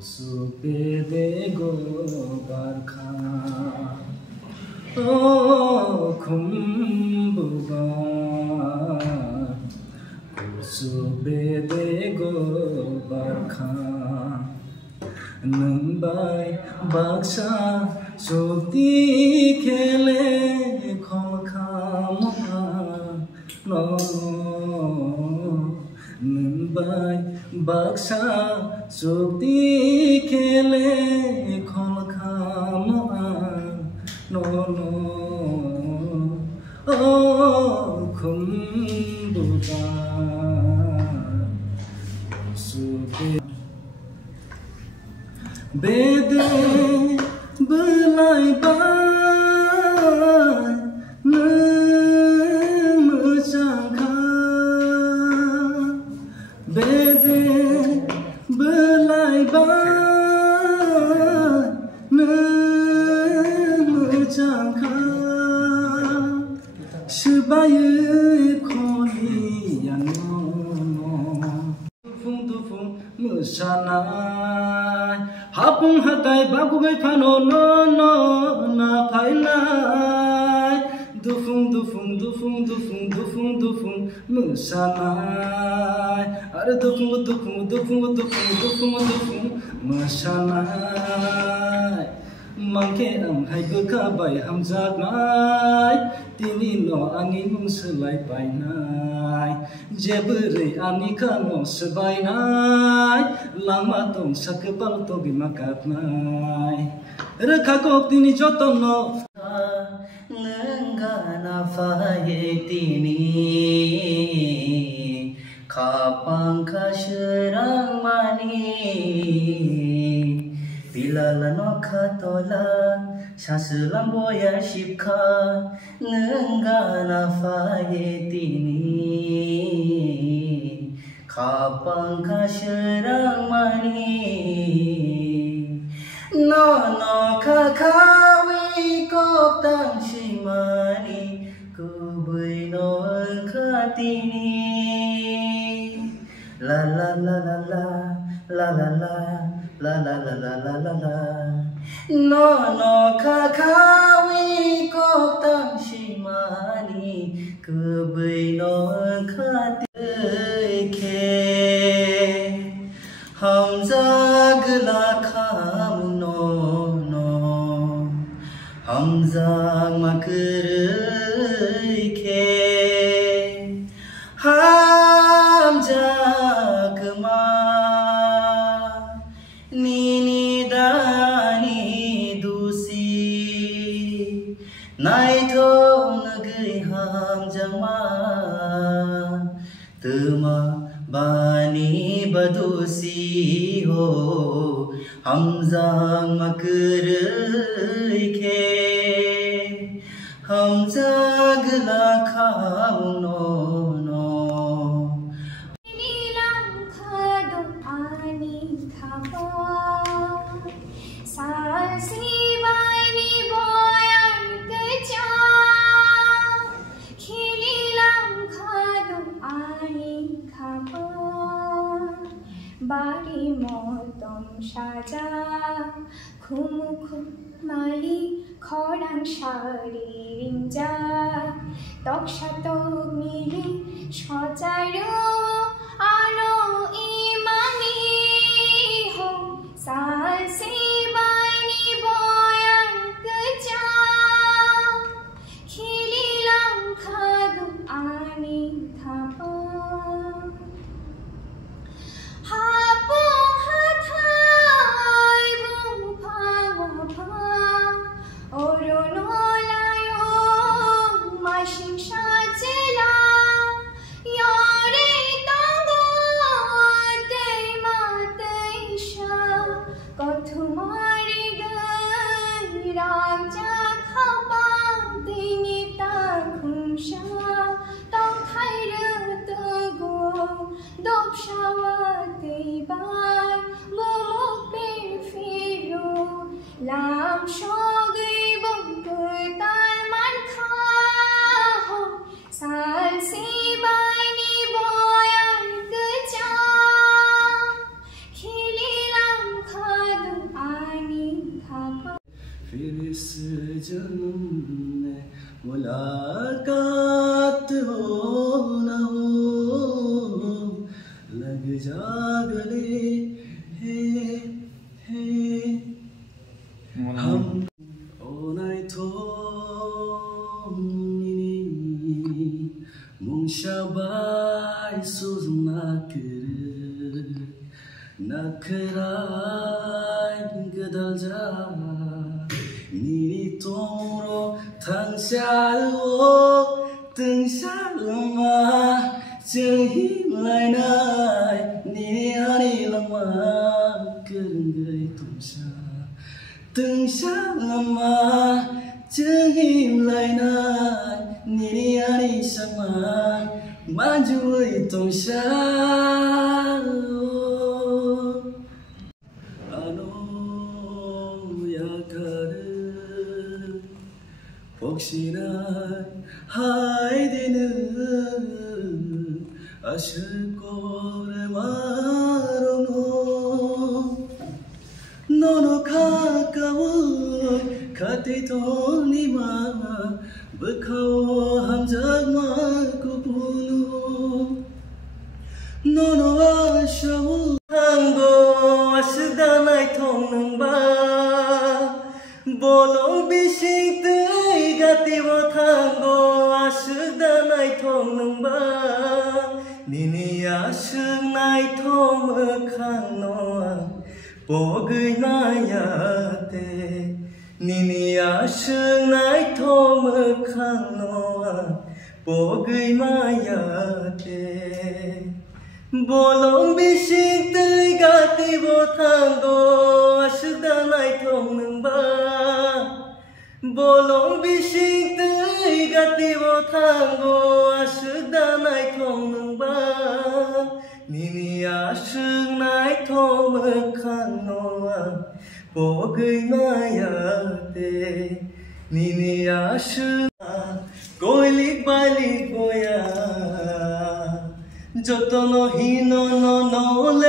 Supede go barkha O khumbuga Supede go barkha Numbai baksa sukti khele kholkhama no Numbai baksa sukti khele kholkhama no oh khumbuga sukti Bede belai bai nemecangka Bede belai bai nemecangka Sebaya kholian Dufung mesanai Hapung hatai bagugai phano no na phailai Dufung mesanai Are dufung mesanai Mangke hai buka bai hamjak nai Tini no angi mung selai bai nai Jeberi ani kano sebai nai Lama tong sakepal to bimakat nai Rekakok tini joton no Nenggana faye tini Kapang kaserang mani Bilala no katola Sasulang boya shipka Nenggana faye tini Kapang kaserang mani No kakawi kop tang shimani Kubui no katini La la la la la la la la La la la la la la la No kakawi kop tang shimani Kubui no katini Hamza gela kham no Hamza makrei ke Hamza kema Nini dani dusi Nai thong gei Hamza ma Tuma bani badusi ho Hamza makrei ke Hamza gela kham no Nilang khadong ani khapa Sa sibay ni boyang kecha Khililang khadong ani khapa Bari motom saja Khumukhum mali khorang shari rinja Tokshato mili shojaru ano imami ho Sal sibay ni boyang kecha Khililang khadong ani khapa Hapung hathai bung pawa pa Oro no layong masing sha chela Yore tango फिर इस जन्म में मुलाकात हो न हो लग जा गले हम 오늘 돈이니 뭉샤바이 소중 나크라이 그달자 니니 통로 당샤오 등샤르마 정힘라이나이 니니 아니라마 그른거이 동샤 등샤르마 정힘라이나이 니니 아니샤마 만주의 동샤 혹시나 하이디는 아실 거래 말어노 너너 가까워 가티토니마 버카워 함작마 구분우 너너 아샤워 한거 아시다 나이 통능바 볼롱 비싱 가티워 탄고 아스다 나이 통능바 니니 아스 나이 통먹한 노아 보그이 나야테 니니 아스 나이 통먹한 노아 보그이 나야테 볼롱 비싱 가티워 탄고 아스다 나이 통능바 볼롱 비싱 뜨이 가티워 탄고 아스다 나이 통능바 니니 아스 나이 통먹한 노아 보그이 나야테 니니 아스 고일릭 발릭 보야 저토노 히노노 노레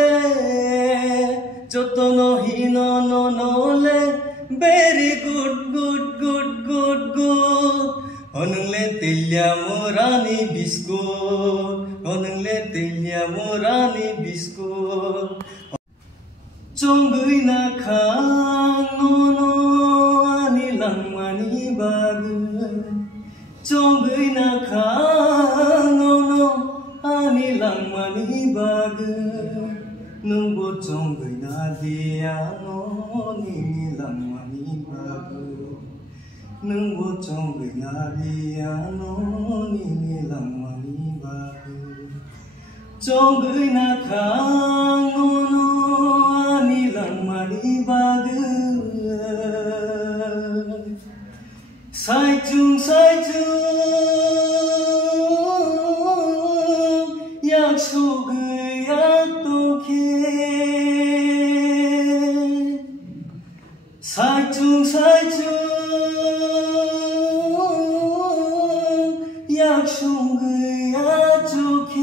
저토노 히노노 노레 Very good, good, good, good, good. Onungle tilya morani biscuit. Onungle tilya morani biscuit. Chongui na khang no no ani langmani bag. Chongui na khang no no ani langmani bag. Nungbo chongui na dia no ni langmani bag. Nungbo chongui na dia no ni langmani bag. Chongui na khang no no ani langmani bag. Sai chung 약속을 약속해 살중 약속을 약속해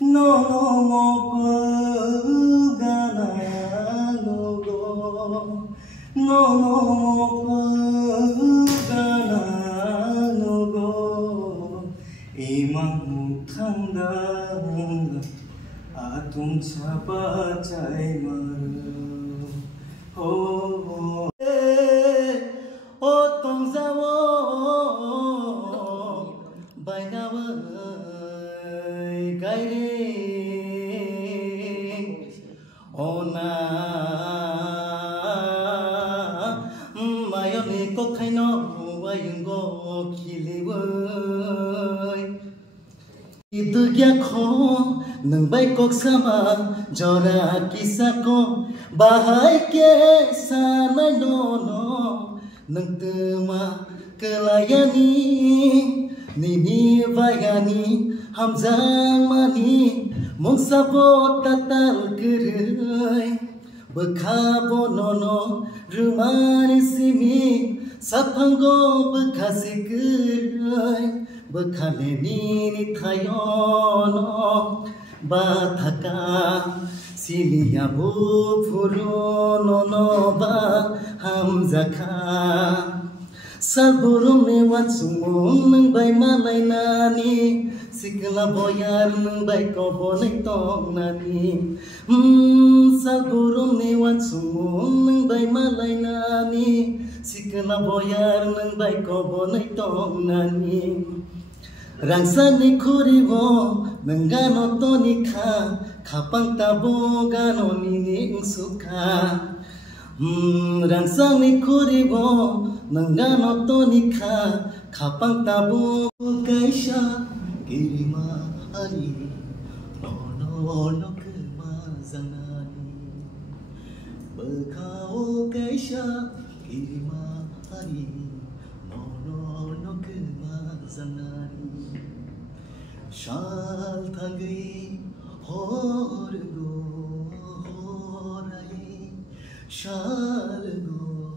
너너 먹고 가나야 너고 너너 먹고 가나 너고 이만 못한다 아동 잡아자이 말어 어떤 사워 바이나와이 가이리 오나 마요네 kokhaino 와윤고 길리워이 이득야 커 능바이 꼭사마 저라 기사코 바하이게 사나이 노노 능뜨마 kelayani nini vayani hamzamani mongsapo tatal gerai bekhabo nono rumani simi sapanggo bekhasi gerai bekhane nini thayono bathaka Silia bo furo no ba hamzaka Salburum ne watsumung nang bay malay nani Sikla boyar nang bay kobo nay tong nani Salburum ne watsumung nang bay malay nani Sikla boyar nang bay kobo nay tong nani Rangsa ni kuribo nangano to ni ka Kapang tabo gano ni suka Rangsa ni kuribo nangano to ni ka Kapang tabo kaisha kirima ani no kema zanani Bekao kaisha kirima ani no kema zanani Shal thangri horgo horai Shal go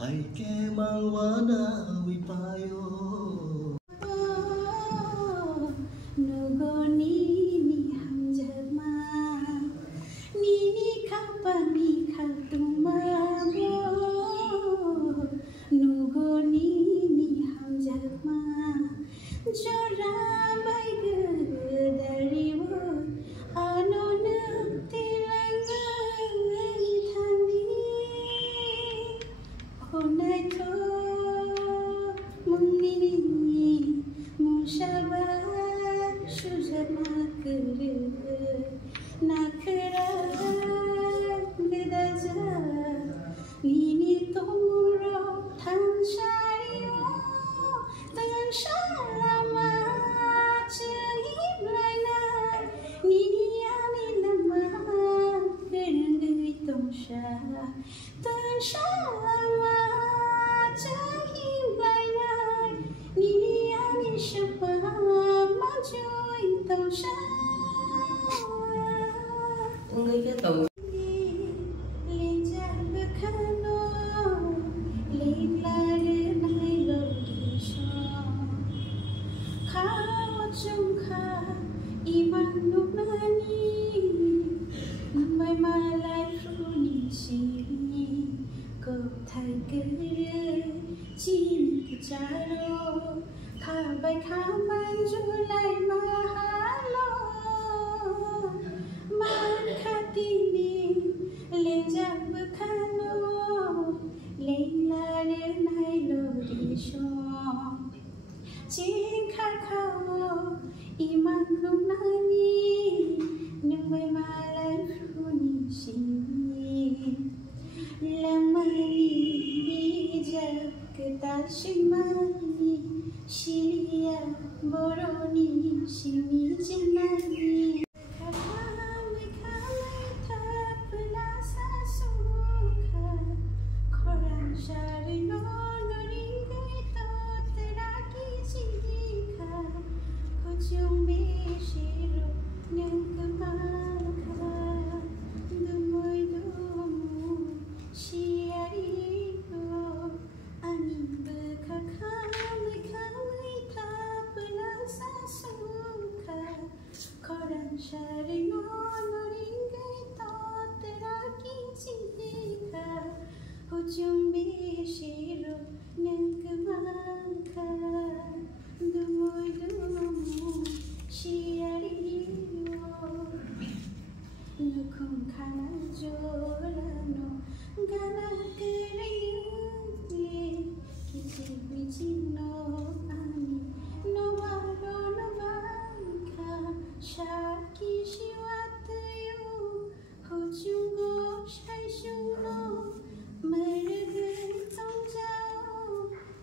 hai ke mangwana wipayo Nugoni ni hamjama Nini kapani khatuma Nugoni ni hamjama Jora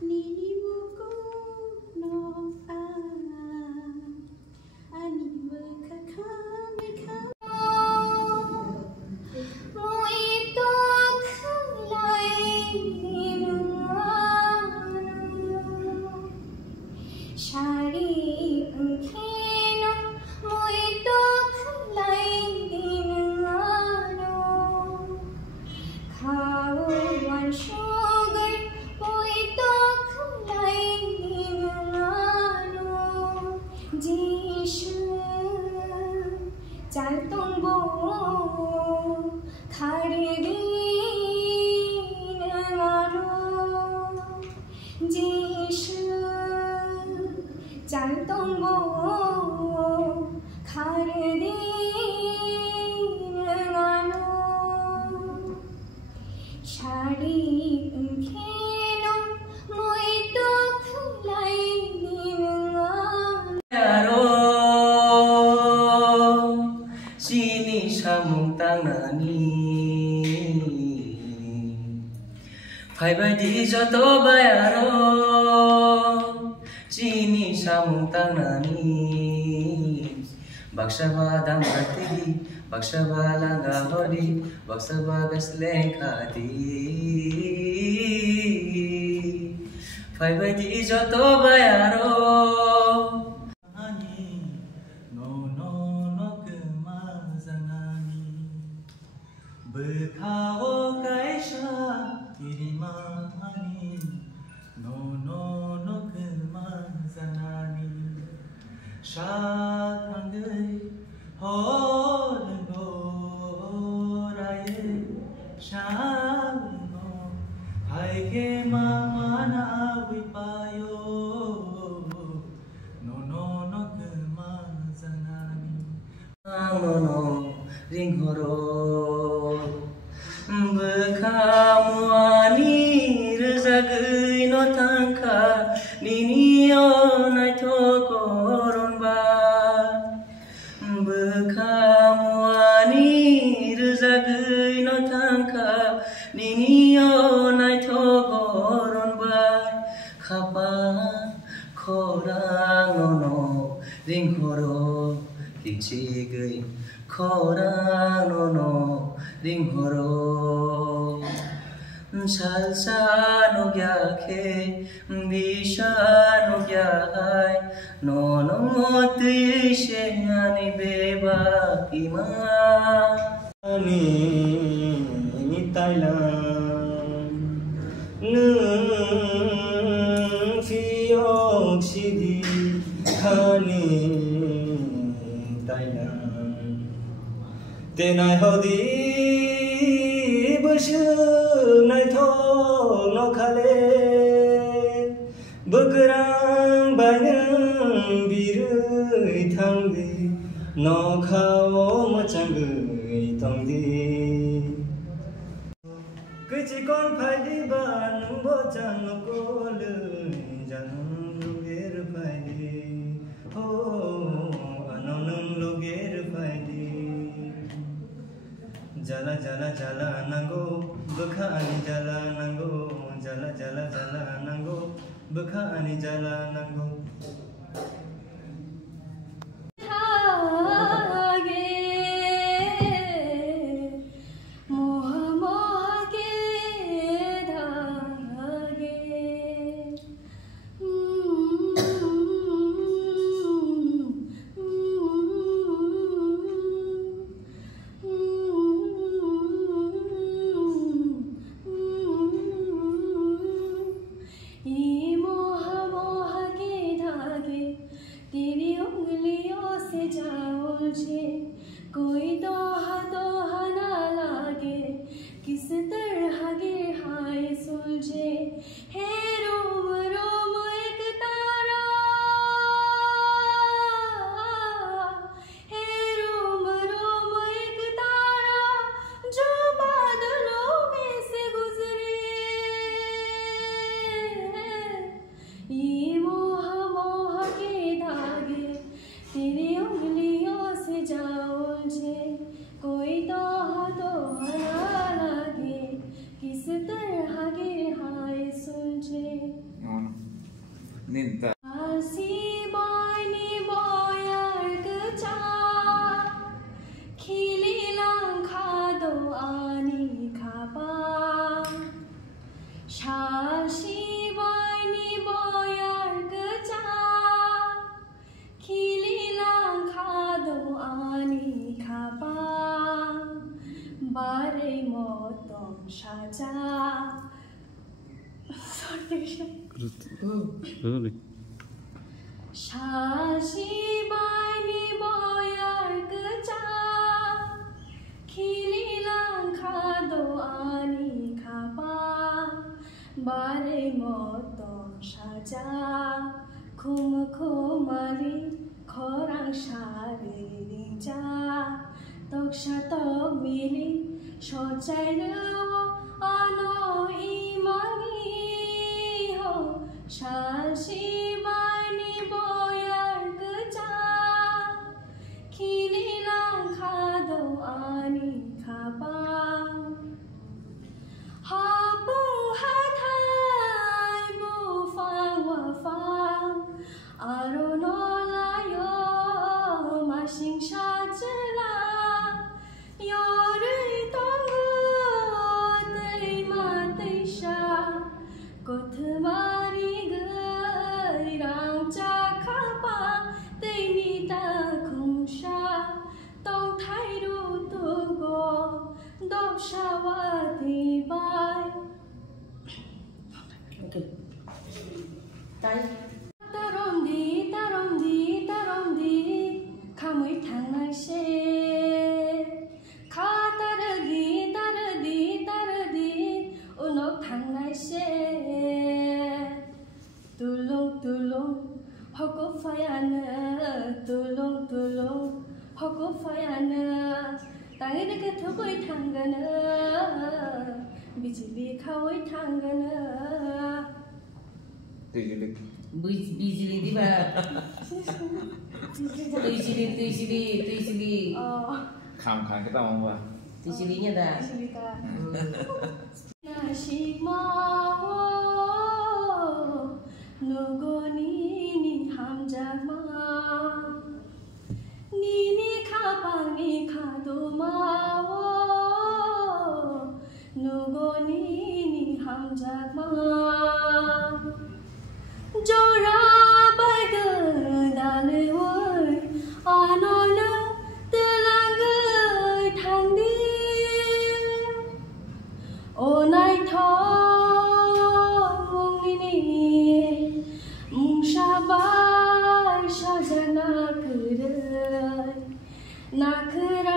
Nini muku फाइबायदि जत बायारो चिनी सामु तांनानि बाक्साबा दामराति बाक्साबा लांगा हरि बाक्साबा गस्लें खाति फाइबायदि जत बायारो Bekao kaisa kirimani no kemazanani shatangai holgo raye shalgo haike mamana wipayo no kemazanani no ringhoro Bekamuani rezagui no tangka ninio naito koronba Bekamuani rezagui no tangka ninio naito koronba Kapa korang no ringhoro kichigui korang no ringhoro salsa no gyake bisha no gyai no motishe ani beba ima ani ni Thailand nu fiok sidi khani Thailand tenai hodi Nai thong no khale Bukrang bainang birui thangdi No khao machangui tongdi Kichi kon phai di ban bo chang no ko le janang lo ger phai di Ho anonang lo ger phai di Jala jala jala nango bekha ani jala nango jala jala jala nango bekha ani jala nango कोई दोहा ना लागे किस तरह गिरहाय सुलझे है रोम रोम एक तारा है रोम रोम एक तारा जो बादलों में से गुजरे ये मोह मोह के धागे तेरी उंगलियों से जाओ कोई दोहा ना लागे किस तरह गिरहाय सुलझे आसी बानी बोयार गचा खिली लांखा दो आनी खापा शाशी बानी बोयार गचा खिली लांखा दो आनी खापा बारे मोतम साजा शाशी बानी बोयार गचा खिली लांखा दो आनी खापा बारे मोतम साजा खुम खुमाली खरां सारे Rinja Toksha tok mili shochai ruo ano imangi ho shashi bani boyar gcha khili lang khado ani khapa ha pung ha tay tarom di khamui thang nai she kha tar di unok thang nai she tulung hoko fayana tulung hoko fayana tangi de ke thogoi thangana bijili khawoi thangana bijili di ba tuisili kham cái tao không qua tuisilinya dah Nashima nugoni ni hamjama ni khapangi khaduma nugoni ni hamjama jora bagadale woi anona telangai thangdi onai thong ni mungshabai shajana kurai nakrai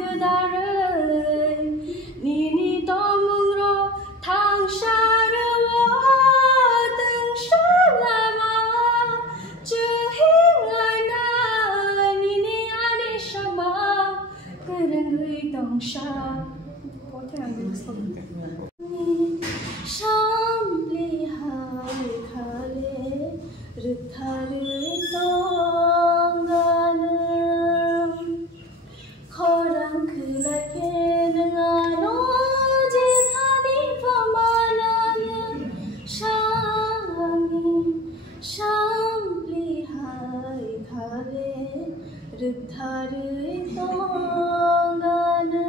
gudarai nini tomungro thang sharawa tang shalama juhingana nini ane shama karangui dongsha Shamli hai khale rithare tongana khorang khulake nangano je thani phamana Shamli hai khale rithare tongana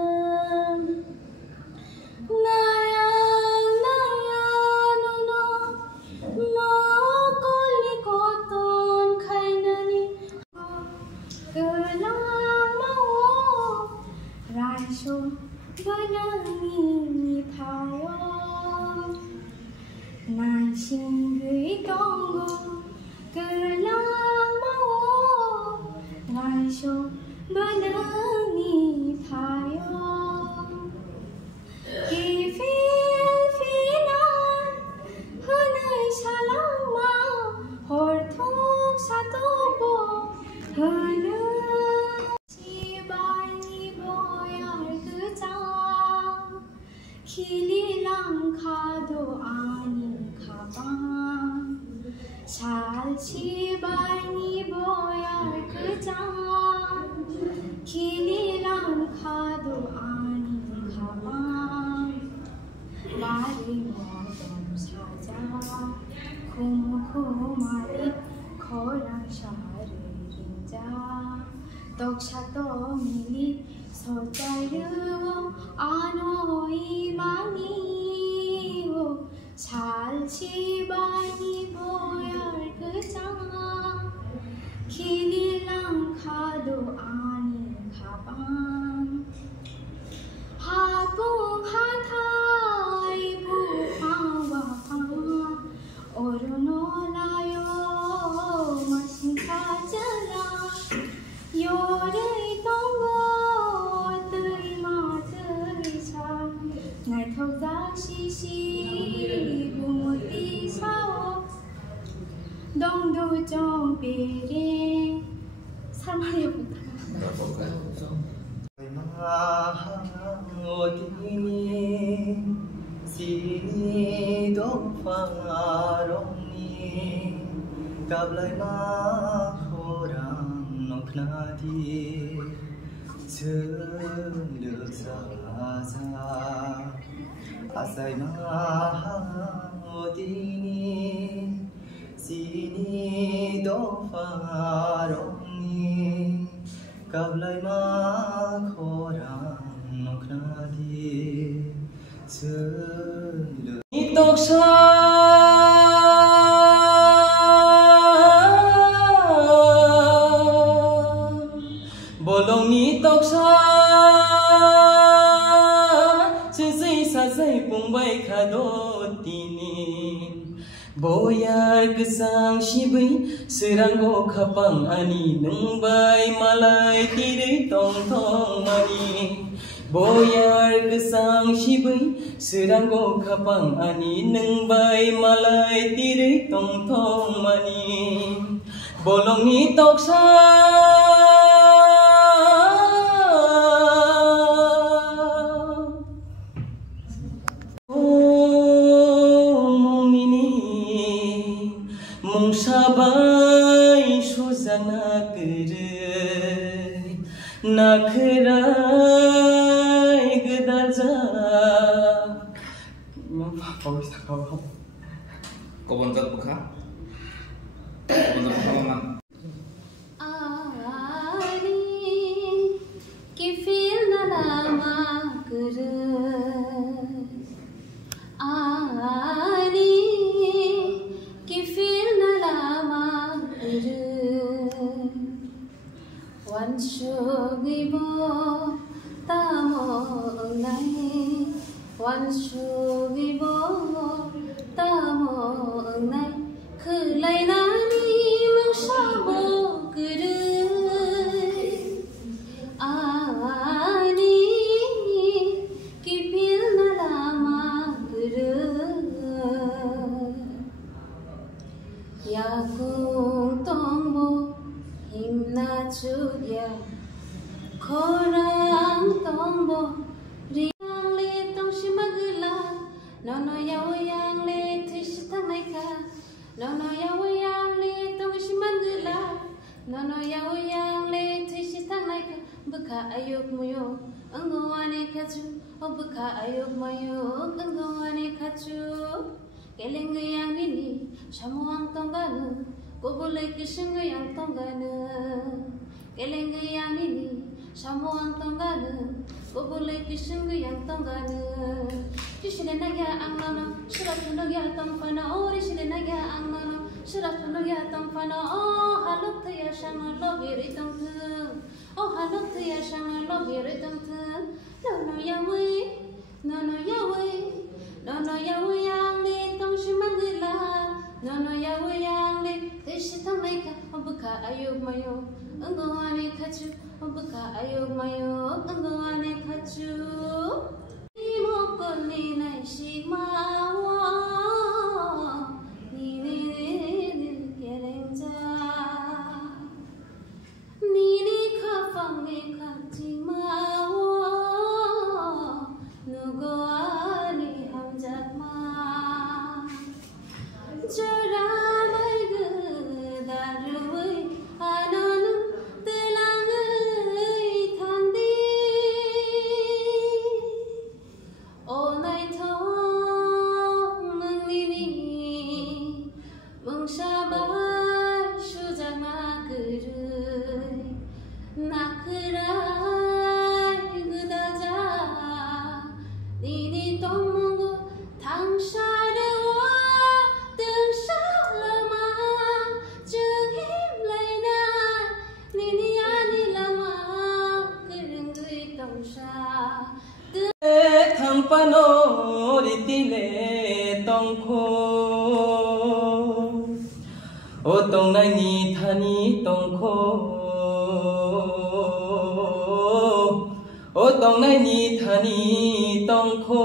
Toksato mili sotayu anoi mani wo salchi bani boyar kechanga khili lang khado ani khabang hapu hathai bu pawa pa orono layo masinka jala Yorai tongo tui ma tui cha Ngai thâu giá shi bumuti sao Dong du trong bere Salmari Sini dong faroni Kablai ma khorang nọc nadi Sương được ra Asai ma odini Sini dong faroni Kablai ma khorang nọc nadi Sương được Tóc xa Bolong ni tóc xa Sisi sa say pung bay khá đô tini Boyar gesang sibai seranggo kapang ani nengbai malai tidai tong tong mani. Boyar gesang sibai seranggo kapang ani nengbai malai tidai tong tong mani. Bolongi toksa Sabai suzana kere nakrai gedaja. Kau bontot buka? Bontot buka mama. Ani kifil nalama kere. Ani kifil nalama kere. Wan sugibo tamo ngai. Wan sugibo tamo ngai. Khelainani mangsabo kere. Ani kipil nalama kere. Yakung tongbo himna chudya khorang tongbo riang le tong shimagla nono yang le tishitamaika nono yang le tong shimagla nono yang le tishitamaika buka ayuk muyo anggoane kachu buka ayuk muyo anggoane kachu keleng yang ini samuang tongganu Bobole kisung yang tongganu keleng yang ini samuang tongganu Bobole kisung yang tongganu Rishile naga angmano surat nuga tongfana oh rishile naga angmano surat nuga tongfana oh halok ya shama logiri tongtu oh halok ya shama logiri tongtu no yawi no yawi no yawi yang le tong shimangila no yawi yang le tishitamaika buka ayuk mayo anggoane kachu buka ayuk mayo anggoane kachu imokol ni nai shimawa ni kelengja ni khafang ni khatimawa nugoani hamjakma Joramai gedarui ananu telangai thandi Onai thong menglini mengsabai sujama kerui nakrai gedaja Nini tomongo tangsada Panori tongko o tong nai ni thani tongko o tong nai ni thani tongko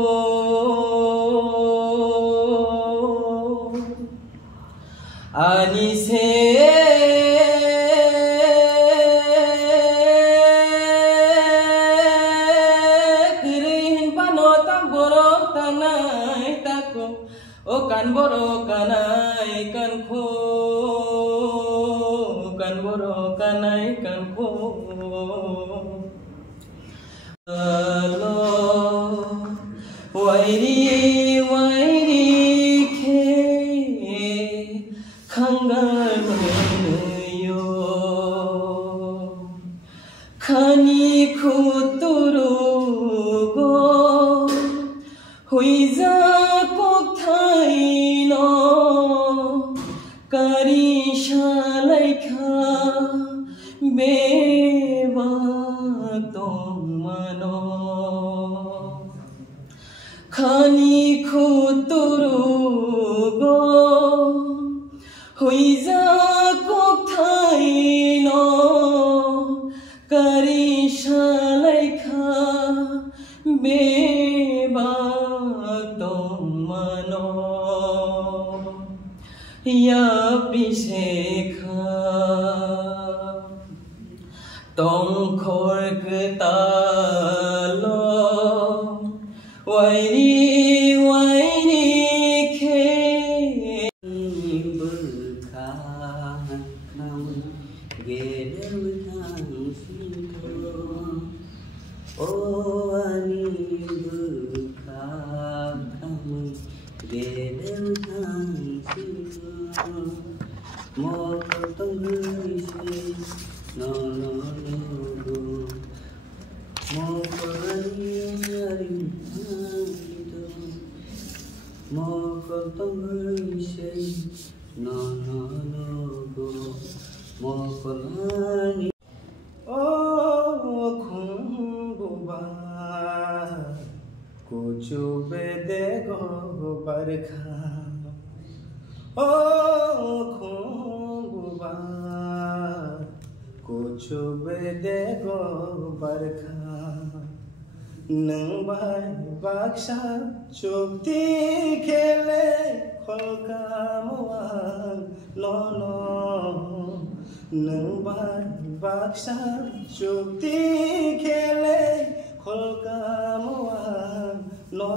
ani se kan boro kanai kan kho kan boro kanai kan kho lo wairi khe khangar yo khani khuturu go huiza Kari shalaika beva tong mano खानी खुतुरुगो हुइजा कोक्थाइनो करी शालाइखा बेबा तोमनो या बिसेखा तोंखोर कतालो वाइनी वाइनी खे बुखा हम गेदुथां Cinthol ओ आनी बुखा हम गेदुथां Cinthol मोकतंगैसे no no no go मोकरियारी हाइदो मोकतंगैसे no no no go मोकलानी ओ खुंबुबा कुचु बेदे गो बरखा ओ खुंबुबा कुचु बेदे गो बरखा नों bye Baksa चुक्ति खेले खलका मुआं नो नों बाय बाक्सा चुक्ति खेले खलका मुआं नो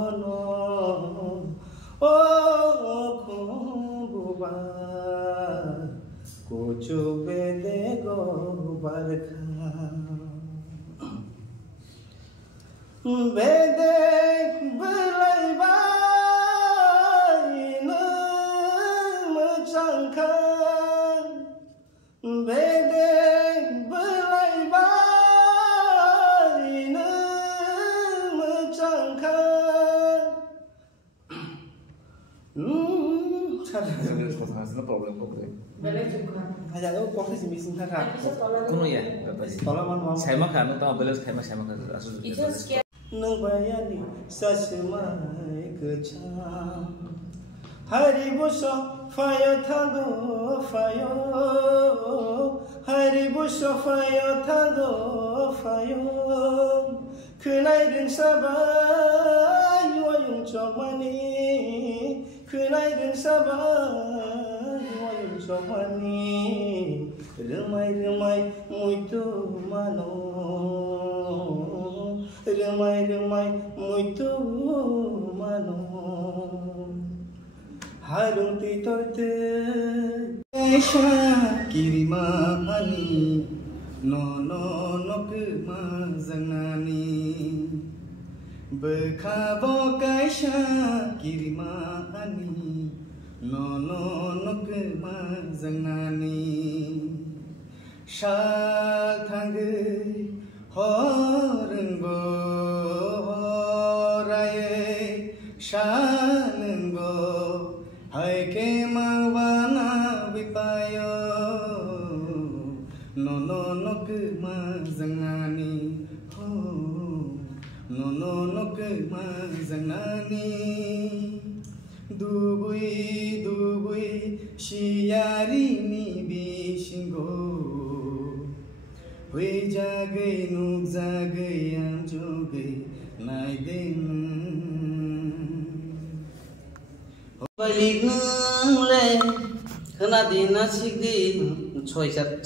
ओ खुंबुबा कुचु बेदे गो बरखा बेदे बेलायबाय नों मोजांखा बेदे बेलायबाय नों मोजांखा No problem kok. Aja lo kok sih missing kakak. Kuno ya. Tolong mau. Saya makan atau belas saya makan asus. Itu sekian. Nang bayani sasemai kecam. Hari buso fayo tado fayo. Hari buso fayo tado fayo. Kenai den sabai wayung chomani. Kenai den sabai wayung chomani. Remai remai muito mano. Remai remai muito mano. Harung titorte Esha kirimani no kema zanani Bekabo kaisha kirimani no kema zanani Shal thangu horenggo horaye shanenggo hai ke mangwana vipayo no kema zanani ho no kema zanani dubui shiari ni bishingo hui jagai nuk jagai am jogai nai den balik nang le khana dina sikdi choi chat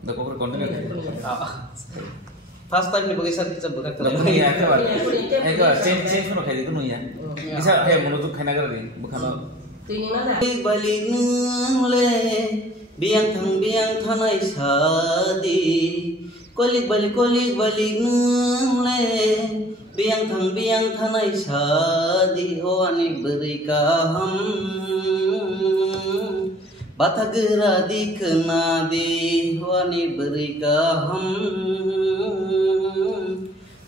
Da kok konten first time ni bagai sat buka Iya, itu change no khai ditu no ya. Bisa hai monotug khai na gar ri bukan. balik nang le biang thanai sadi kolik balik nang le biang thanai sadi o ani beri kaham batagera dikena di o ani beri kaham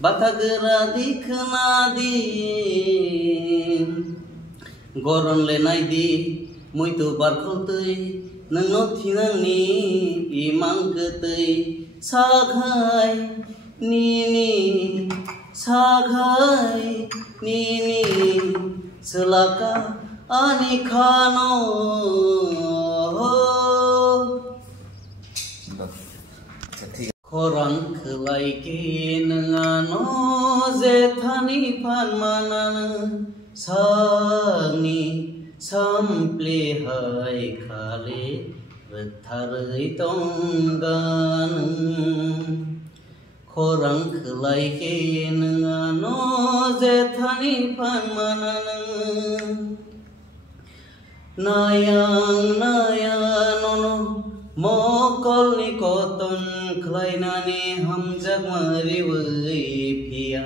batagera dikena di goron le nai di muito barkhotei nangno thinangni imang ketei saghai ni selaka ani khano khorang khlai ke nangano zethani phanmanan sangi sample hai khale tharai tonggan khorang khlai ke nangano zethani phanmanan nayang nayanono mokol ni koton khlainani hamjak mari wei phia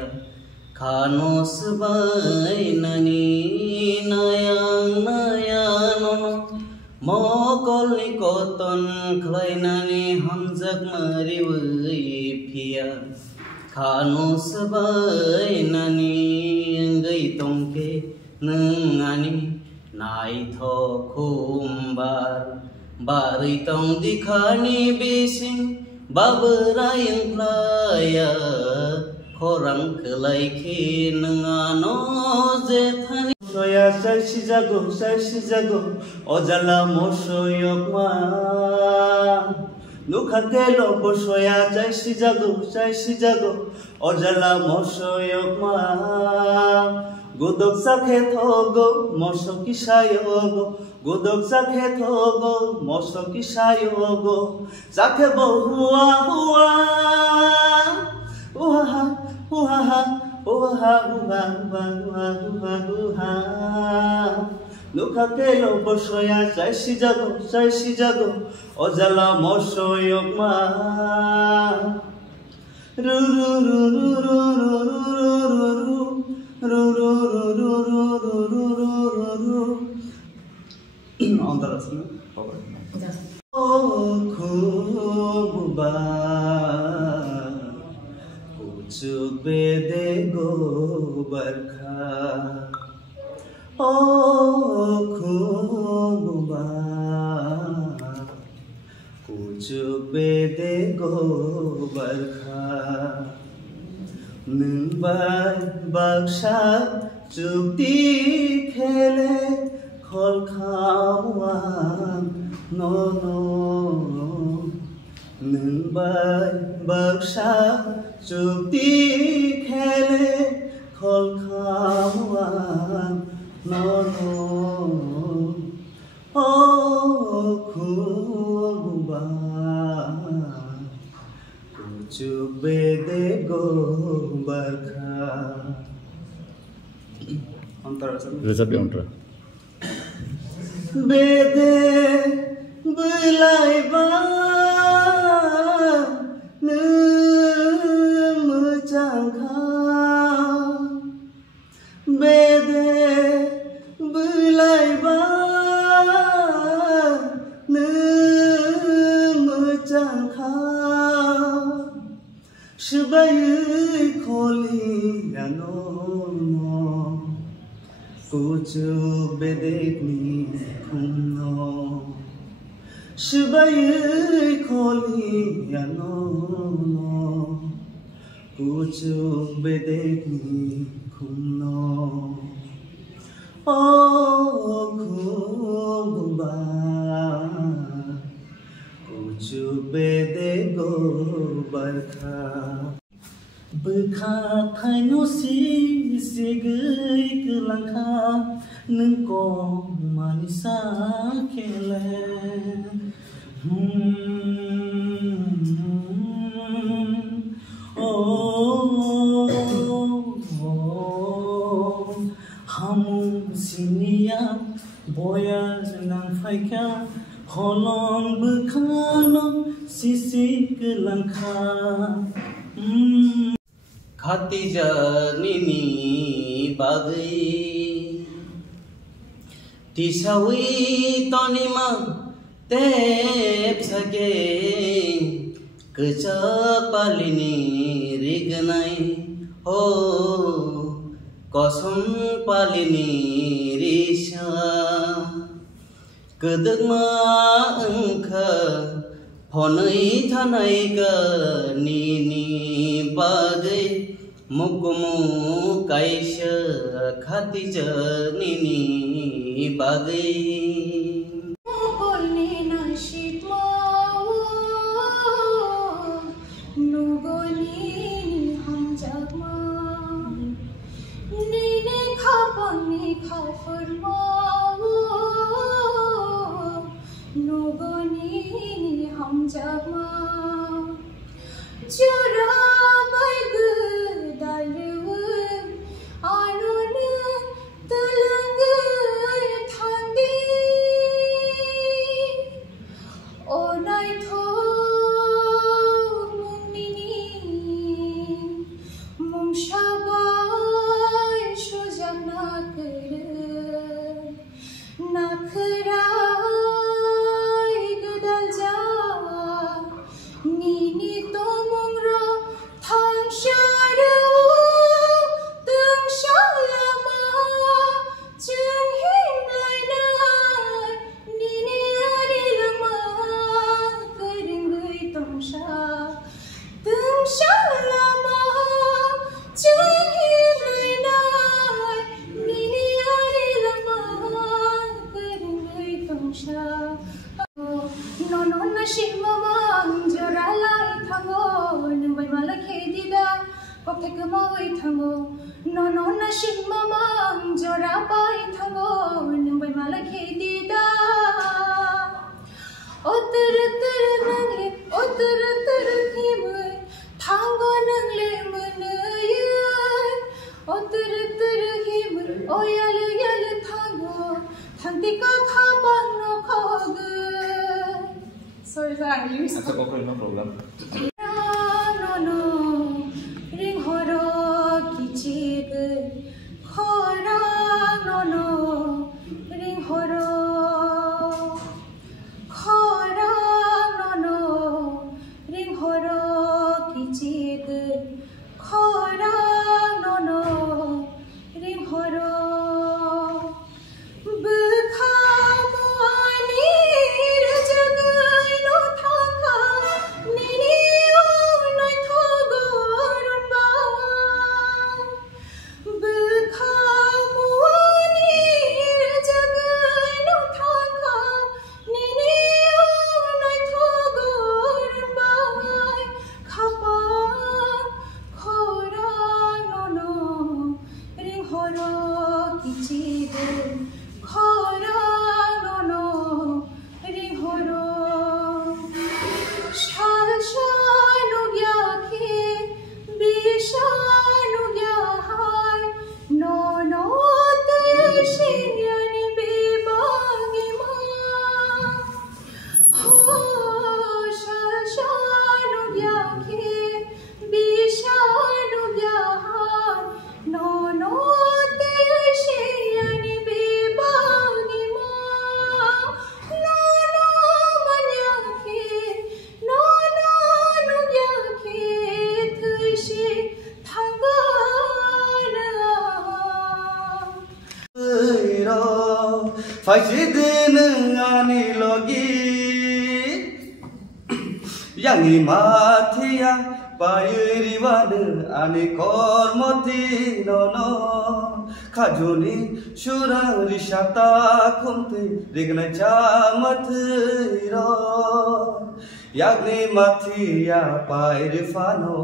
khanos bainani nayang nayanono mokol ni koton khlainani hamjak mari wei phia khanos bainani ngai tongke nangani nai tho khumbar bari tong dikhani bising baberayang playa khorang khlai ke nangano zethani soya sai sijago ojala mosoyok ma nukhakelo bosoya sai sijago ojala mosoyok ma godok sakhe thogo mosoki sayogo godok sakhe thogo mosoki sayogo sakhe bo hua nukhakelo bosoya sai sijago ojala mosoyok ma ru Kuba Pucuk bede go barkha Kuba Pucuk bede go barkha Nungbai baksa cukti khele khol khawang no Nungbai baksa cukti khele khol khawang no Kuba Pucuk bede go barkha Resapi ontra bede belai ba nemujangkha bede belai ba nemujangkha shibai kholi yano Pucuk bedek ni khumno shibai kholi yano Pucuk bedek ni khumno Kuba Pucuk bedek go barkha Bekha thaino si gei kelangkha nengko manisa khele hamu sinia boya nang faika holong bekhano sisi kelangkha khati janini bagai tisawi tonima tep sage kechapalini rignai ho kosum palini risha kedegma engkha honai thanai ga nini bagai मुकुमु काइसो खातिज निनी बागै बोलने नशीब नुगोनी हम जगमा नीने खापनी खाफुरमा नुगोनी हम जगमा चुरा bag दालु आनुन तुलंग थांदी ओ नाय थो मुंगनिनी मुंगशाबाय शुजाक नाखराय गदल जा नीनी तो मुंगरो थांशारो तंशालमा जों हिंलायनाय नीनी आरिलमा फोरोंगै तंशा तंशालमा जों हिंलायनाय नीनी आरिलमा फोरोंगै तंशा न'न नशीब mamang joralai thango nungbai mala khedida kokthek mawai thango न'न नशीब mamang jorabai thango nungbai mala khedida otur nangle otur himai thango nangle manayai otur himai oyal thango thangtika khabang no khog. Sorry, That's okay, no problem. No, ring horo kichig, hora no, ring horo, hora no, ring horo kichig, hora no, ring horo. Fajidin ani logi yangi mathia bayuri wadu ani kormoti nono khajuni shurari shata khumte rigna chamathiro yagni mathia paire fano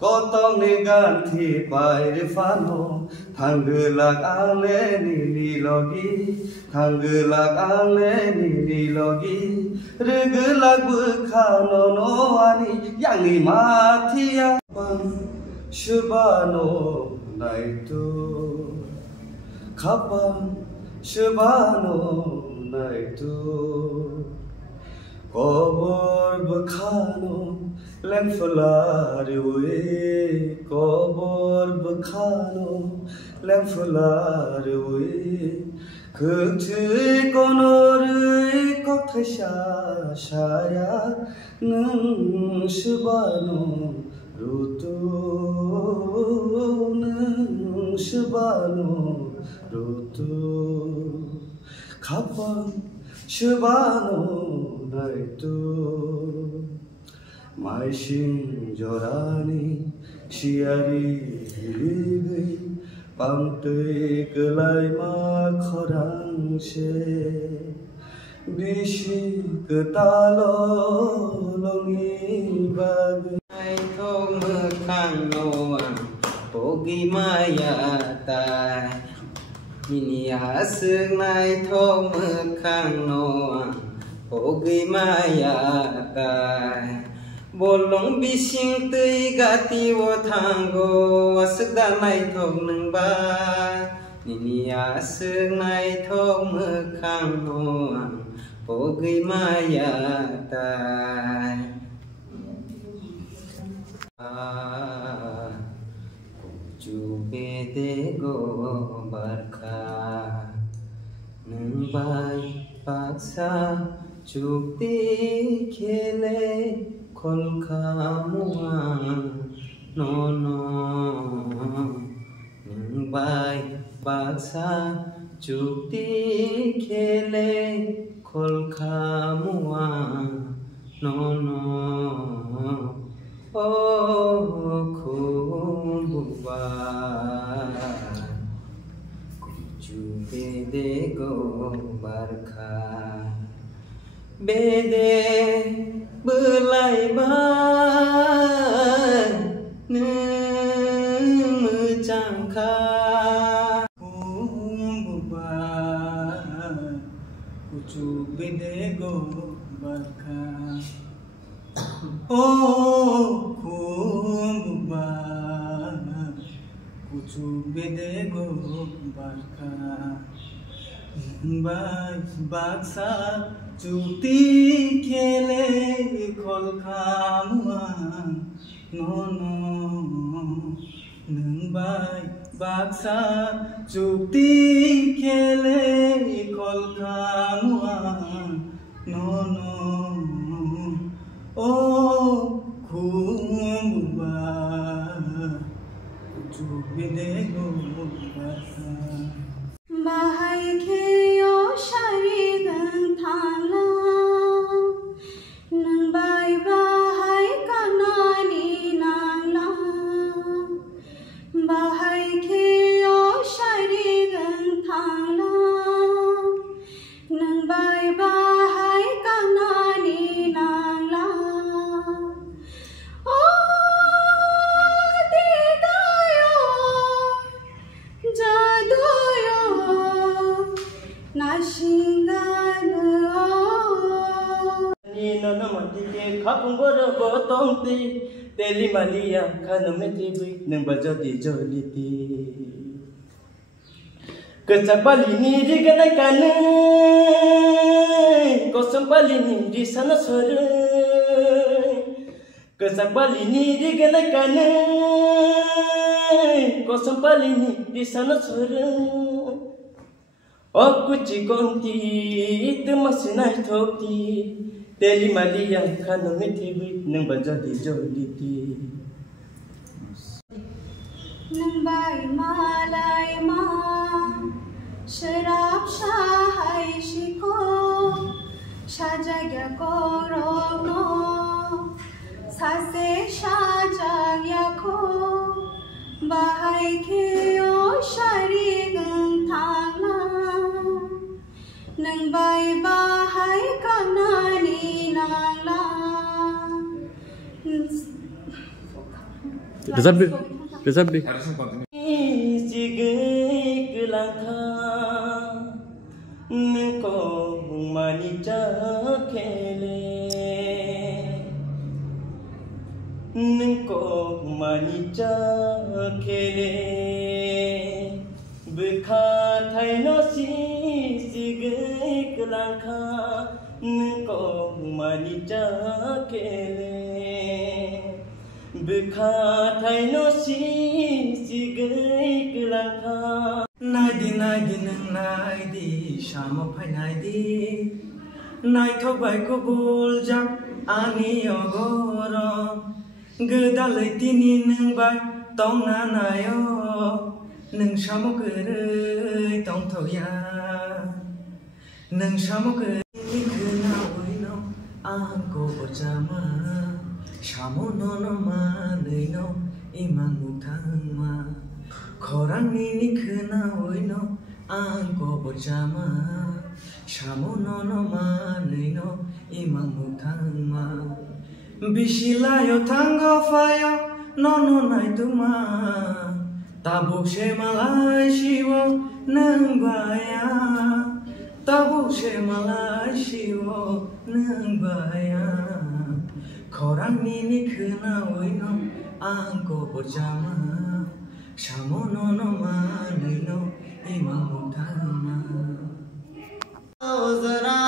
kotong ni ganthi paire fano thangulak ale ni logi thangulak ale ni logi regulak bukhano no ani yangi mathia pang shubano naitu khapam shubano naitu kobor bukhano lemfulari we kobor bukhano lemfulari we kutui konori kothasha shaya nung shubano rutu nung shubano rutu khapam shubano naitu Maishin jorani सियारि हिलिगै बांतै गोलायमा खरांसे बिसि गोताल'लंनि बागै नायथं मोखांआव बगि माया ताय मिनियासों नायथं मोखांआव बगि माया ताय bolong bising tui gati wo thango asda naithok nungba nini asung naithok mokhang no bogui maya tai ju bede go barkha nungbai paksa chukti khele kolkamua no no nungbai baksa chukti khele kolkamua no no oh khumbuba kuchu bede go barkha bede belai ban mecangka kumbuba kucu bede go barka oh kumbuba kucu bede go barka baksa chukti khele kolkamua no no nungbai baksa chukti khele kolkamua no no oh khumba chukbide go baksa bahai kheyo shari gan thangla nang bai bahai kanani nangla bahai kheyo shari gan thangla nang bai bahai kanani nangla khapungoro botongti teli malia khanometi bui nang bajodi joliti kecapali ni digana kanu kosampali ni di sana sore kecapali ni digana kanu kosampali ni di sana sore aku cikonti itu masih naik thokti teli malia khanometi bui nang bajodi joliti nang bai malai ma sharab shahai shiko shajagya korogno sase shajagya ko bahai kheyo shari gang thangla nang bai bahai kanani nangla Resabdi. Harusnya continue. Sigai kelangka nengko manija kele nengko manija kele bekhathai no sigai kelangka nengko manija kele bekhathai no sigai kelangka naidi naidi nang naidi shama phai naidi naithokbai ko buljak ani ogoro godalai tini nang bai tongna nayo nang shamo goroi tongthoya nang shamo goroi khna oino angko bojama shamo nono manino imang utama khorangni nikhna hoino angko bojama shamo nono manino imang utama bisilayo tango fayo nono naituma tabuk shemalai shiwo nang baya tabuk shemalai shiwo nang baya khorangni nikhna hoino angko bojama shamo nono manino imang utama जरा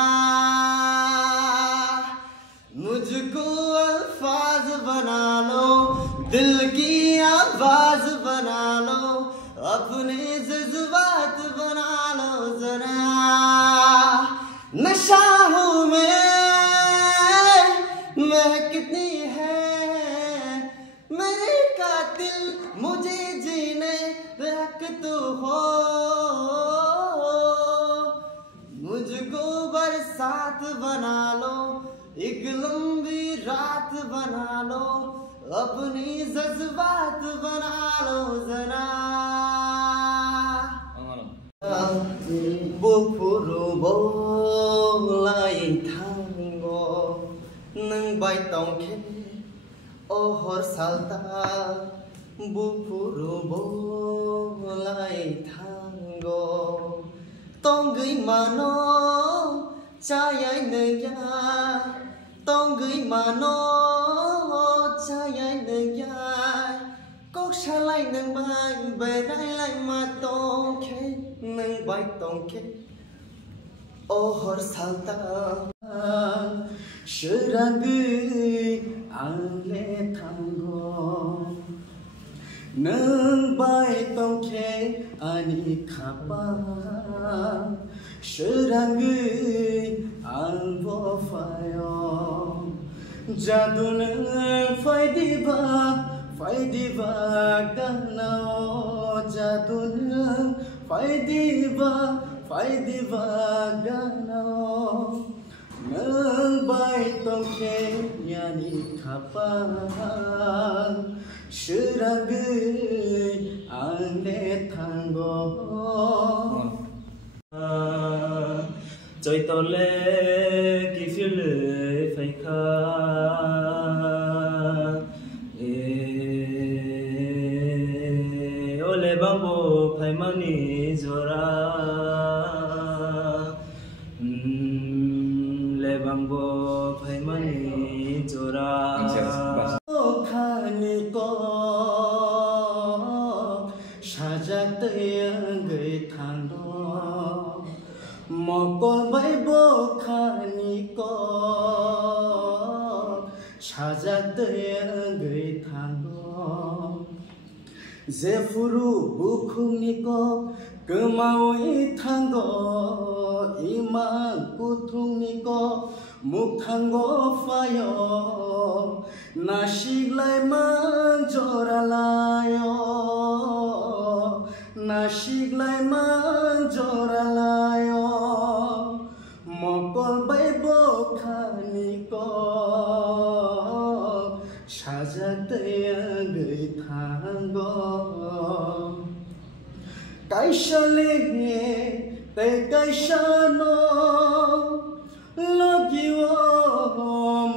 मुझको अल्फाज बना लो दिल की आवाज बना लो अपने जज्बात बना लो जरा नशा हूँ मैं कितनी है मेरे कातिल मुझे जीने हक तो हो मुझको बरसात बना लो एक लंबी रात बना लो अपनी जज्बात बना लो जरा बुफुरु बोलाई थांगो नों बायतंखे अहर सालता बुफुरु बोलाई थांगो Tonggui mano cayai neya Tonggui mano cayai neya Kok salai nang bai berai lai ma tongke nang bai tongke Ohor salta Seragui ale tango nang bai tongke ani khapa serangui albo fayo jadu nang fai diba ganao jadu nang fai diba ganao nang bai tongke ani khapa serangui ale tango Choi tole ki file phai kha ole bambo phai mani jora le bambo phai mani jora khani ko sajat yang thando Mokol baibo khani ko sajat gai thango Zefuru bukhumni ko kemaui thango imang kuthungni ko muk thango fayo nashik lai mang joralayo nashik lai mang joralayo mokol baibo khani ko sajat gai thango kaishale te kaishano logiwo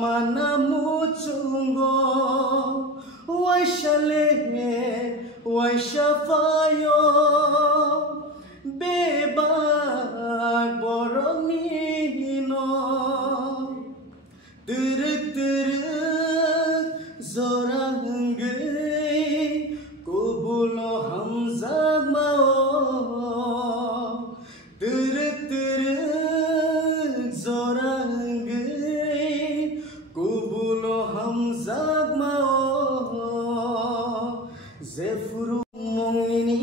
manamu chungo waishale waishafayo beba boromino turuk zorangai kubulo hamza mao turuk zorangai kubulo hamza mao zefuru mongini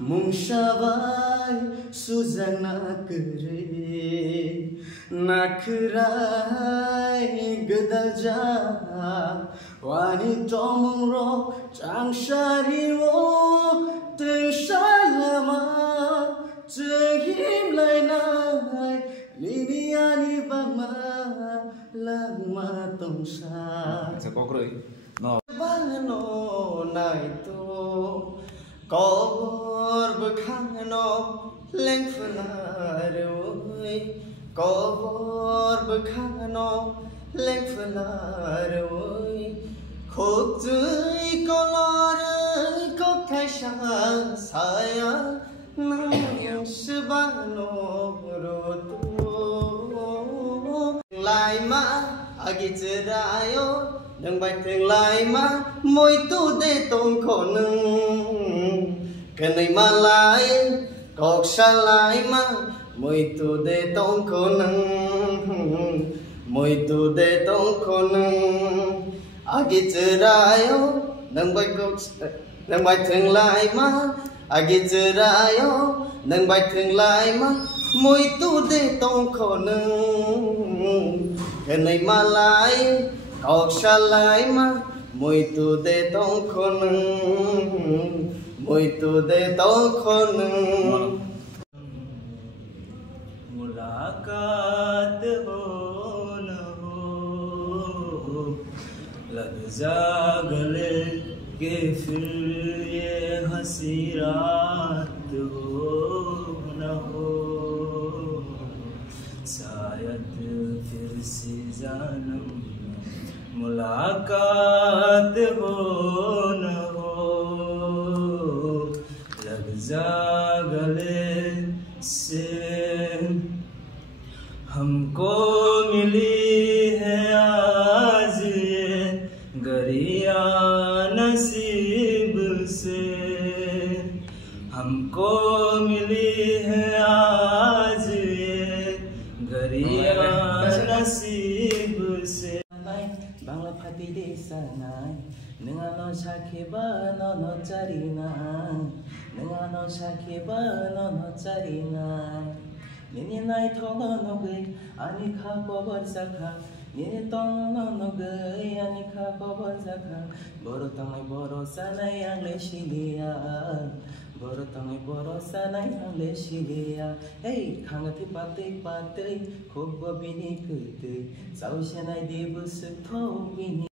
mungshabai suzana kere nakrai gedaja wani tomro changshari wo tenshalama chehim lainai liniani bangma langma tongsa sẽ có rồi nó bano Kobor bekhano leng felaroi Kobor bekhano leng felaroi Khok tui kolor kok thai sang saya nang sebano rotu lai ma agi cherayo nang bai theng lai ma moi tu de tong kho nang kanai ma lai kok sa lai ma moi tu de tong kho nang moi tu de tong kho nang agi cherayo nang bai theng lai ma agi cherayo nang bai theng lai ma moi tu de tong kho nang kanai ma lai kok sa lai ma moi tu de tong kho nang moi tu de tong kho nang मुलाकात हो न हो लग जा गले के फिर ये हंसी रात हो न हो शायद फिर से जानम मुलाकात हो न हो लग जा गले से हमको मिली है आज ये गरिया नसीब से हमको मिली है आज ये गरिया नसीब से Bangla pati desa nai Nengano sakeba nono cari nai Nengano sakeba nono cari nai Nini nai tong nono gay Ani ka bobar zakha Nini tong nono gay Ani ka bobar zakha Boro tangai boro sana yang lesilia Boro tangai boro sana yang lesilia Hey kangati pati Kobo bini kutu Sau shanai di busuk to bini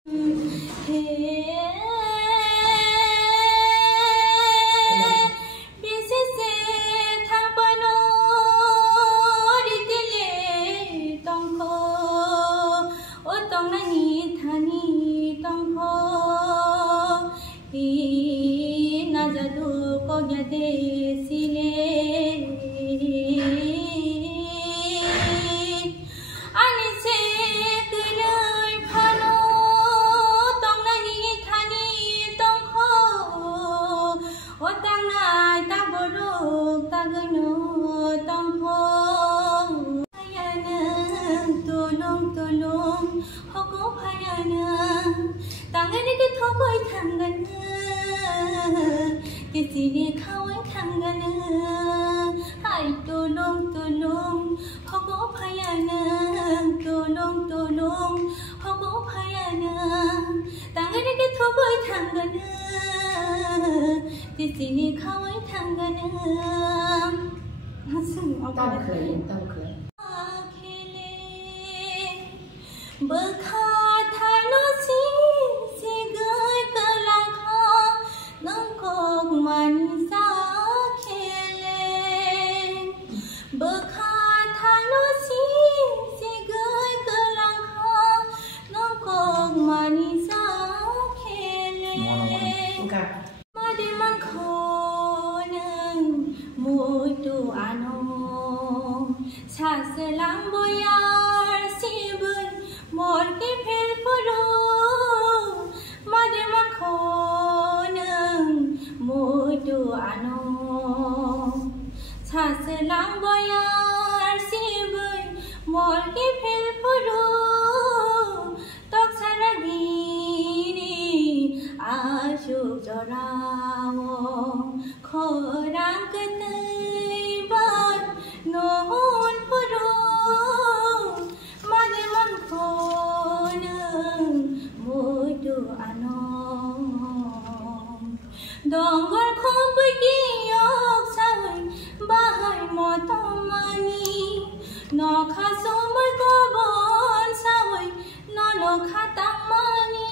Dongol khompai kiyok sawai bahai motomani no khaso mai kobon sawai no khatang mani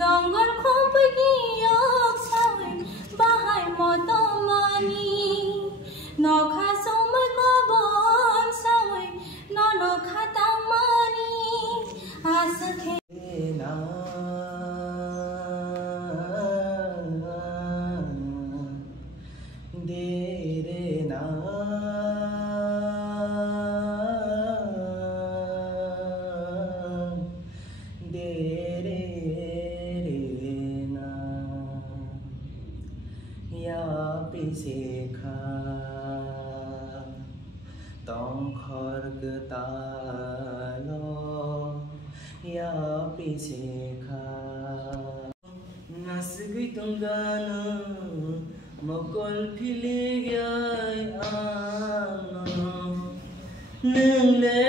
Dongol khompai kiyok sawai bahai देरे ना देरे ना या पिसेखा tong khor ke talo ya pisekha nasgi tunggana mokol philigay ano nung le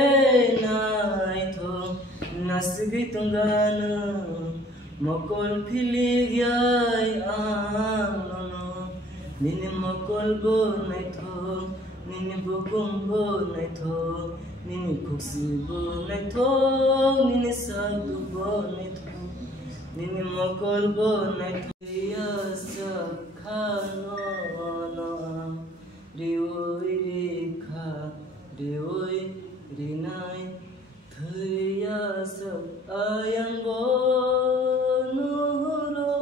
nai tho nasgi tunggana mokol philigay ano nini mokol go nai tho nini bukum bo nai tho nini kuksi bo nai tho nini sadu bo nai tho nini mokol bo nai tho ya sakha no no rioi rekha rioi rinai thaya sak ayang bo no ro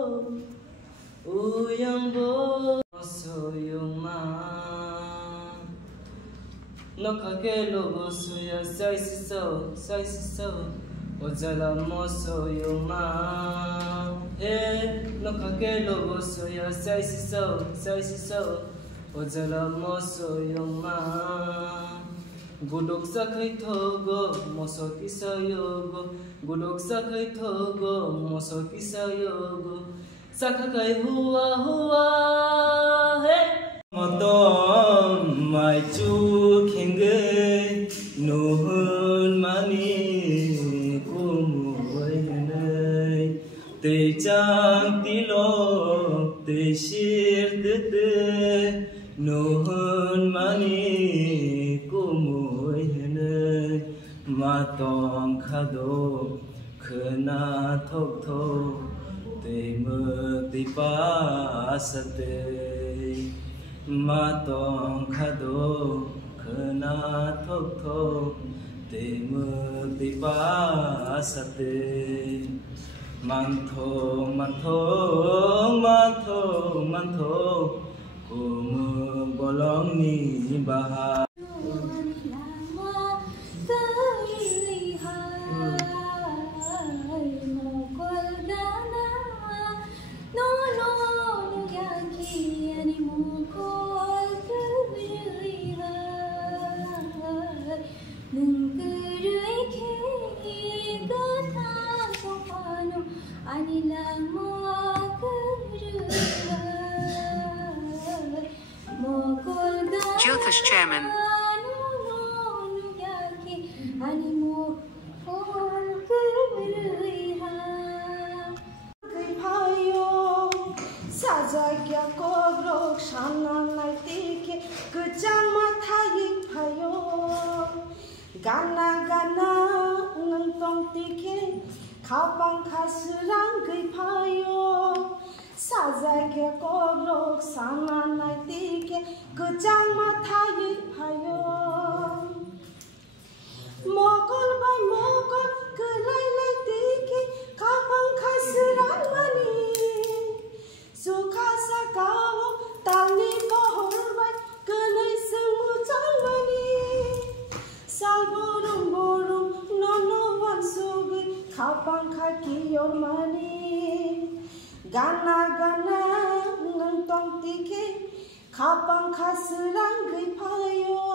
uyang bo soyong ma no kakelo bosuya sai si so ojala moso yo ma no kakelo bosuya sai si so ojala moso yo ma gudok sakai thogo moso kisayogo gudok sakai thogo moso kisayogo sakakai hua he Matom mai chu khenge nuhun mani kumuai nei te chang ti lo te shir de nuhun mani kumuai nei matom khado khna thok thok te mực ti pa sate ma tong khado khna thok thok te mực ti pa sate man tho ko mực bolong ni baha Jyotish Chairman. Gana gana nang tong tike khapang khasrang gei phayo sajai ke kobrok sana nai tike kujang ma thai phayo mokol bai mokol kelai lai tike khapang khasrang mani sukha sakao tali kohor bai kelai semu chang mani Salborum borum nono wansugi khapang khaki yor mani gana gana nang tong tike khapang khasrang gei phayo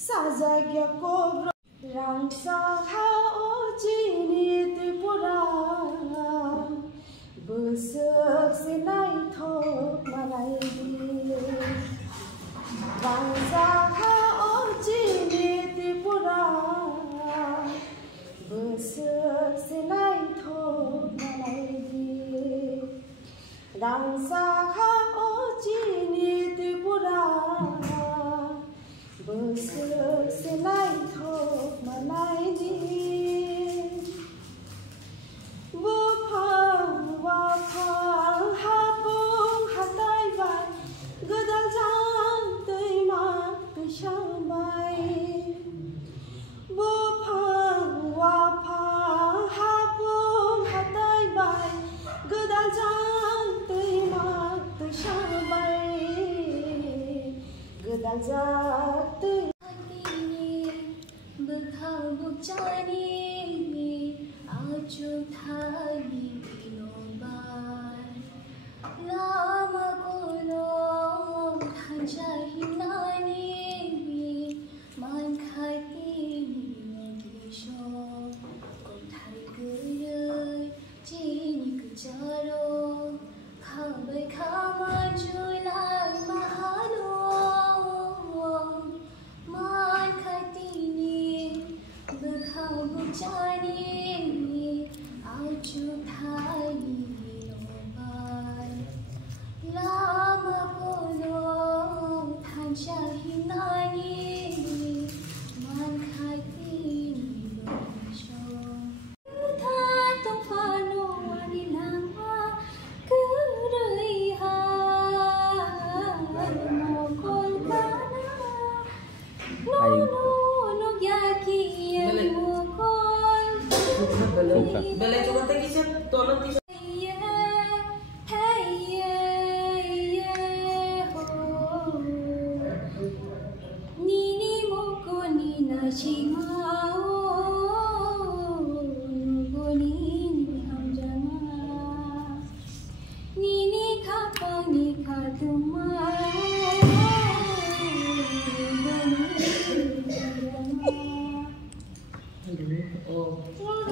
sajagya kobro rang sa ha o jini tripura busak sinai thok malai di rang sa ha o jini Besok senai thok malai di Rang sakha o jini tripura Besok senai thok malai di Wapang hapung hatai vai Zalzat Berkau bucani Aju thani biloban Lama kolong Hanjahinani Man khati Ngisho Kong thai guyơi Chini kejaro Khabai khaman julai mahalong Man khati Berkau bucani Aju thani biloban Lama kolong Hanjahinani Man khati Ngisho Tha tong phano ani lama Kurai ha Mo kolkana No yaki mo kol Bela coba tadi siap tolong di Nini moko nina chingao Nini hamjama Nini kapang ni katuma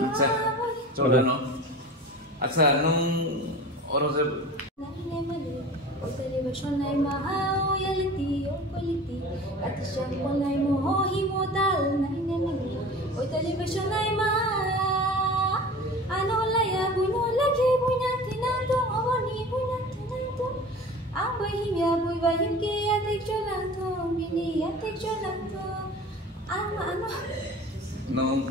Acha, coba no. Acha, nung orang se. Otelibashonay maaw yaliti o quality at siyang walay mo himodal na inamili Otelibashonay maaw ano laya buno lagi bunya tinandong awani bunya tinandong ang bahim ke atik jolanto bini atik jolanto ano Nung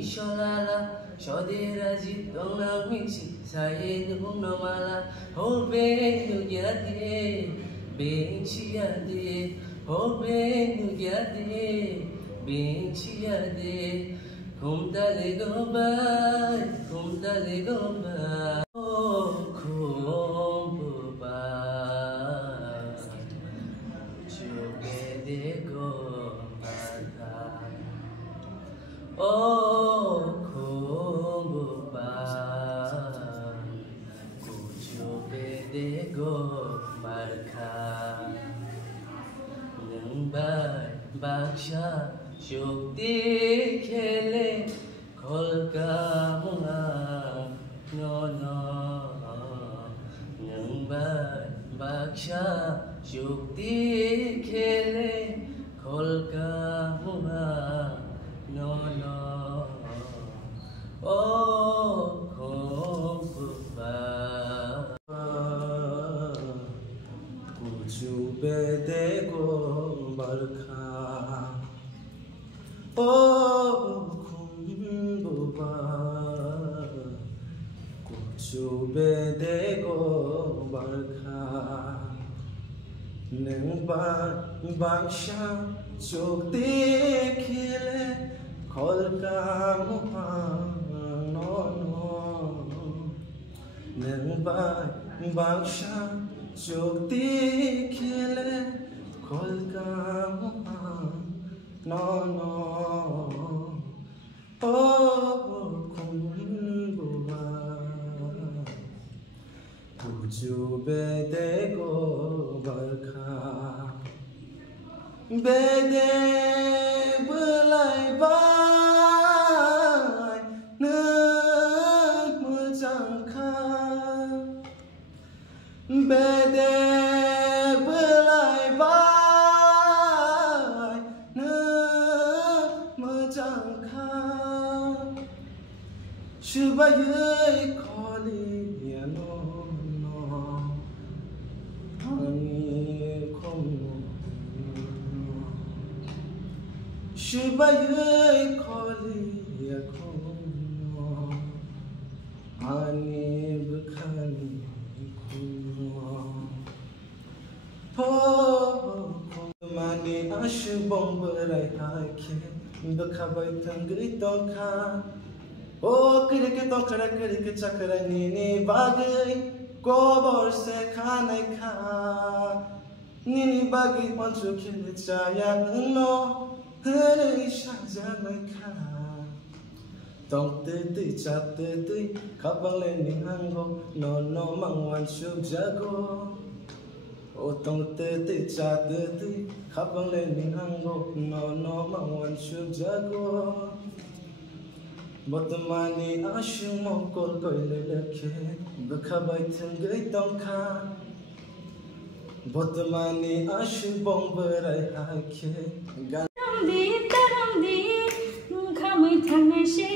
Sholala, Shodiraji, Dongla Mixi, Saye, Numala, Hobe, Nugade, Benchiade, Hobe, Nugade, Benchiade, Kumdale go by, oh, Kumbu by, Chugede go by. Oh, kumbuba, kujo bedego marka, nengbar baksha shukti kele kolka munga no, nengbar baksha shukti kele kolka munga. No, oh, kumbuba, kuju bedego barka. Oh, kumbuba, kuju bedego barka. Nengbar baksha chokte khile kolka muha no Nengbar baksha chokte khile kolka muha no Oh kumbuba kuju bedego barka Bede belai bai nak menjangka Bede belai bai nak menjangka Sebagai kali ya no Ani kono Sebagai kali ya kono Ani bukan kono Oh mani asyubong berai hake Bekabai tanggi tongka Oh kerike tongkara kerike cakra nini bagai Gobor se khanai kha Nini bagi oncu kini caya no Hei shaja meka Tong tui chat tui Kapang lening hanggo No no mangwan shub jago O tong tui chat tui Kapang lening hanggo No no mangwan shub jago Botamani ashung mokol koile lekhe Bakabai tengay tongka Botamani ashung bongberai hake Taramdi khamai thangai she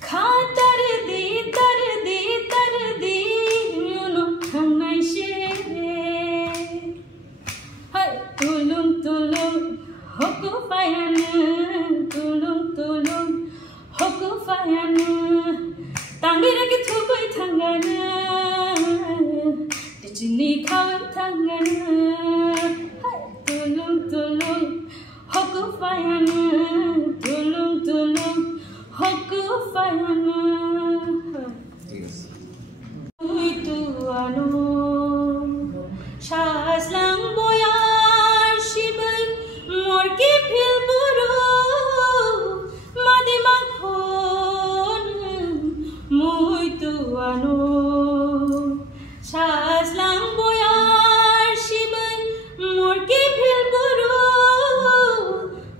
Kha tardi no thangai she Hai tulum hoku payan tulum hoku payan Tangira ki thubai thangana Tichini khawai thangana Tulum hoku payan tulum hoku payan Itu anu shas lang boyar shibai mor ki phil buru madi mankhon mui tu anu shas lang boyar shibai mor ki phil buru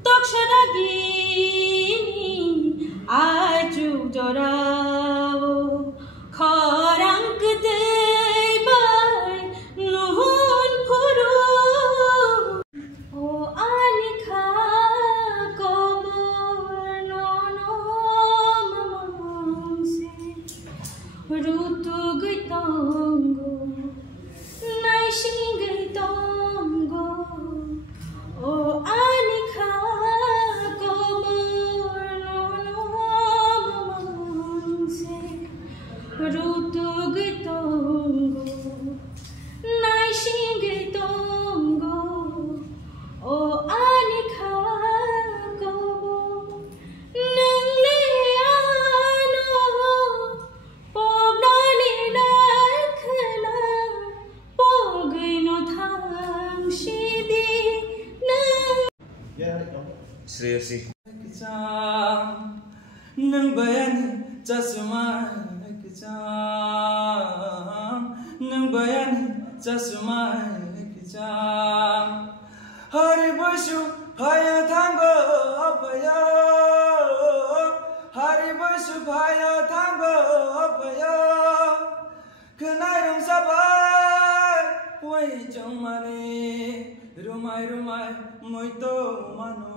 tokshadagi aju jorao kharang dei bai nuhun phuru o anikha komor no mamangse rutu gaitango nai shingai tongo o anikha komor no mamangse rutu gaitango nai shingai tongo o anikha komor nang liano pognani nakhna pogino thang shidi nang Seriously. Nang bayani chasma Nang bayani chasma Hari basu phaya thango apaya Hari basu phaya thango apaya Kenai rong sabai Wai chong mani Rumai moito mano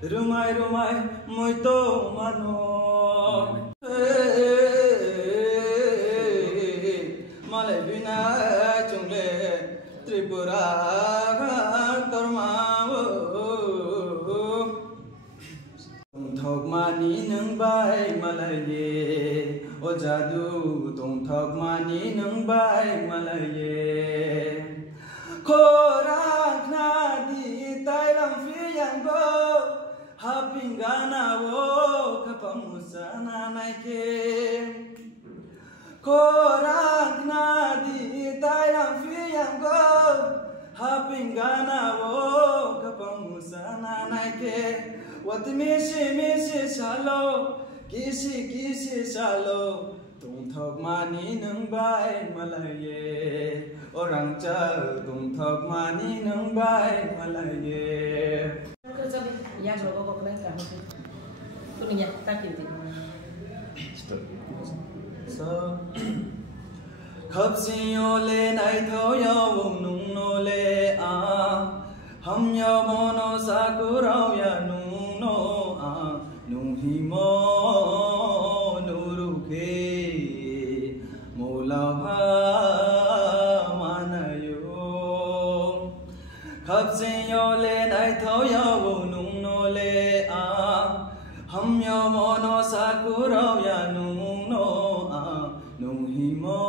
Rumai moito mano Malay bina chungle Tripura tormao Thok mani nang bai malaye O jadu tong thok mani nang bai malaye Korak nadi tailam fiyango Hapingana wo kapamusana naike Korak nadi tailam fiyango Hapingana wo kapamusana naike Wat misi salo kisi salo Tung thok mani nang bai malaye Orang cha tung thok mani nang bai malaye Ya jogo ko kena kan. Tu ni ya tak kinti. So khap siyo le nai tho yo nung no le a ham yo mono sakurao ya nung no a nung hi mo nuru ke mola ha manayo khap siyo le nai tho yo nung no le a ham yo mono sakurao ya nung no a nung hi mo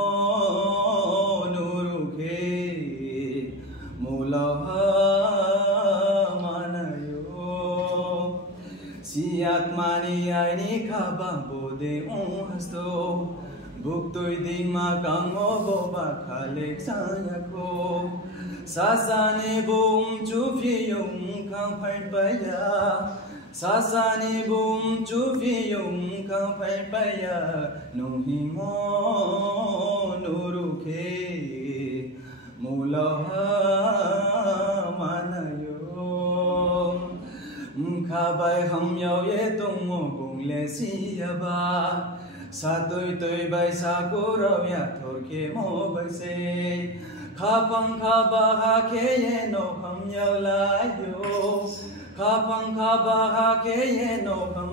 nuru ke mola ha manayo si atmani ai ni khaba bode un hasto buk tôi đi mà càng ngó bộ bạc khá lệch xa nhà cô xa xa nê bùm chú phi dùng khang phải bay ya xa xa nê bùm chú phi dùng khang phải bay ya nụ hi ngó nụ ru khê mù lo ha ma na yo khá bay hầm nhau ye tung mô bùng lê si ya ba sa tôi bay sa cô rau ya thổi kê mô bay se khá phăng khá ba ha kê ye nô hầm nhau la yo khá phăng khá ba ha kê ye nô hầm